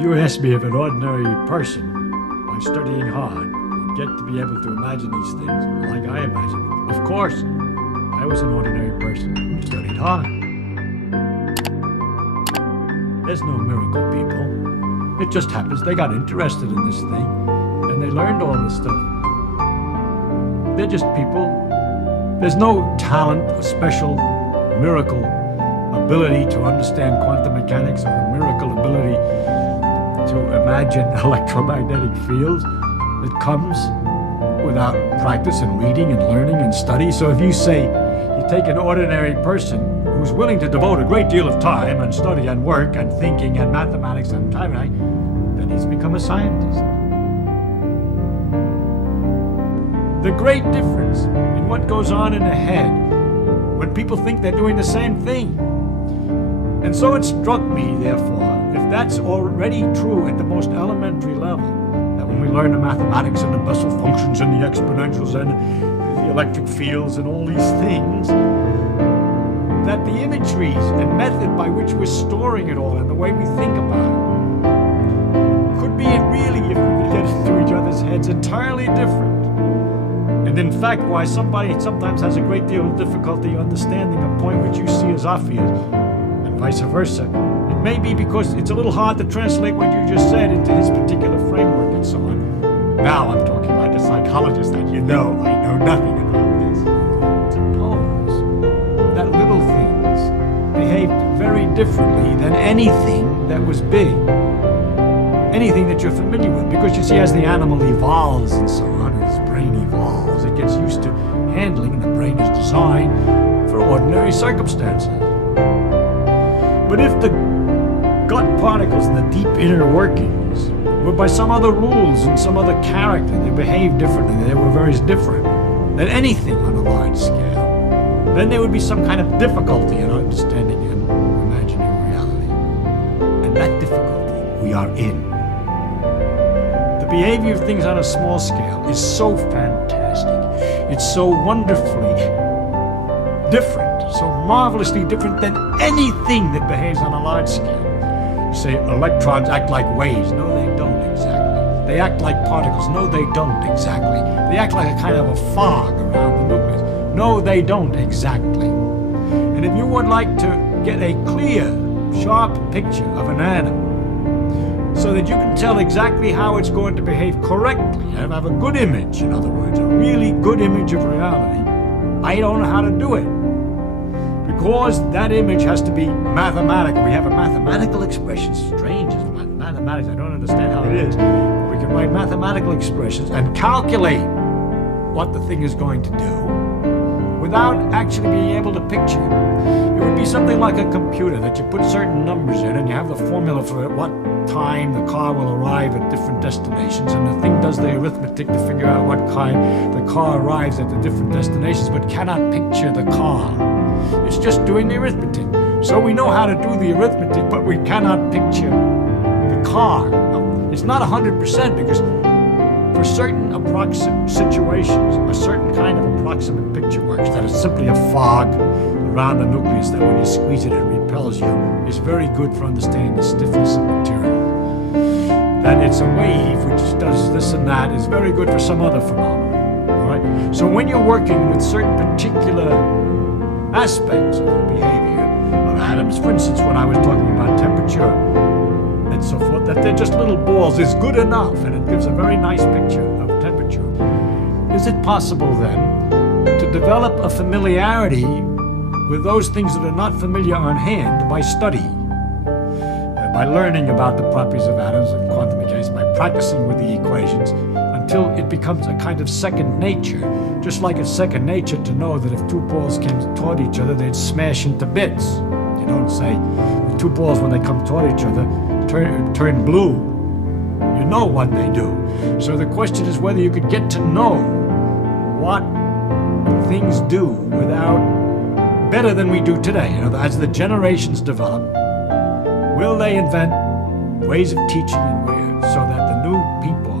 You asked me if an ordinary person, by studying hard, would get to be able to imagine these things like I imagine them. Of course, I was an ordinary person who studied hard. There's no miracle, people. It just happens they got interested in this thing, and they learned all this stuff. They're just people. There's no talent, a special miracle ability to understand quantum mechanics or a miracle ability to imagine electromagnetic fields that comes without practice and reading and learning and study. So if you say you take an ordinary person who's willing to devote a great deal of time and study and work and thinking and mathematics and time, then he's become a scientist. The great difference in what goes on in the head when people think they're doing the same thing. And so it struck me, therefore, if that's already true at the most elementary level, that when we learn the mathematics and the Bessel functions and the exponentials and the electric fields and all these things, that the imageries and method by which we're storing it all and the way we think about it could be really, if we could get into each other's heads, entirely different. And in fact, why somebody sometimes has a great deal of difficulty understanding a point which you see as obvious, and vice versa. It may be because it's a little hard to translate what you just said into his particular framework and so on. Now I'm talking like a psychologist that I know nothing about this. Suppose that little things behaved very differently than anything that was big. Anything that you're familiar with, because you see, as the animal evolves and so on, his brain evolves, it gets used to handling, and the brain is designed for ordinary circumstances. But if the gut particles and the deep inner workings were by some other rules and some other character, they behaved differently, they were very different than anything on a large scale, then there would be some kind of difficulty in understanding and imagining reality. And that difficulty we are in. The behavior of things on a small scale is so fantastic. It's so wonderfully different, so marvelously different than anything that behaves on a large scale. You say electrons act like waves. No, they don't exactly. They act like particles. No, they don't exactly. They act like a kind of a fog around the nucleus. No, they don't exactly. And if you would like to get a clear, sharp picture of an atom, so that you can tell exactly how it's going to behave correctly and have a good image, in other words, a really good image of reality, I don't know how to do it. Because that image has to be mathematical. We have a mathematical expression. Strange as mathematics. I don't understand how it is. But we can write mathematical expressions and calculate what the thing is going to do without actually being able to picture it. It would be something like a computer that you put certain numbers in and you have the formula for what time the car will arrive at different destinations, and the thing does the arithmetic to figure out what time the car arrives at the different destinations, but cannot picture the car. It's just doing the arithmetic. So we know how to do the arithmetic, but we cannot picture the car. Now, it's not 100% because for certain approximate situations, a certain kind of approximate picture works. That is simply a fog around the nucleus that when you squeeze it, it repels you. Is very good for understanding the stiffness of material. That it's a wave which does this and that is very good for some other phenomenon. All right? So when you're working with certain particular aspects of the behavior of atoms, for instance, when I was talking about temperature and so forth, that they're just little balls is good enough, and it gives a very nice picture of temperature. Is it possible then to develop a familiarity with those things that are not familiar on hand by study, by learning about the properties of atoms and quantum mechanics, by practicing with the equations until it becomes a kind of second nature, just like it's second nature to know that if two balls came toward each other, they'd smash into bits. You don't say the two balls, when they come toward each other, turn blue. You know what they do. So the question is whether you could get to know what things do without better than we do today. You know, as the generations develop, will they invent ways of teaching and ways so that the new people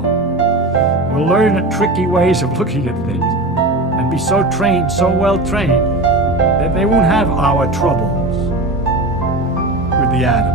will learn tricky ways of looking at things and be so trained, so well trained, that they won't have our troubles with the atom?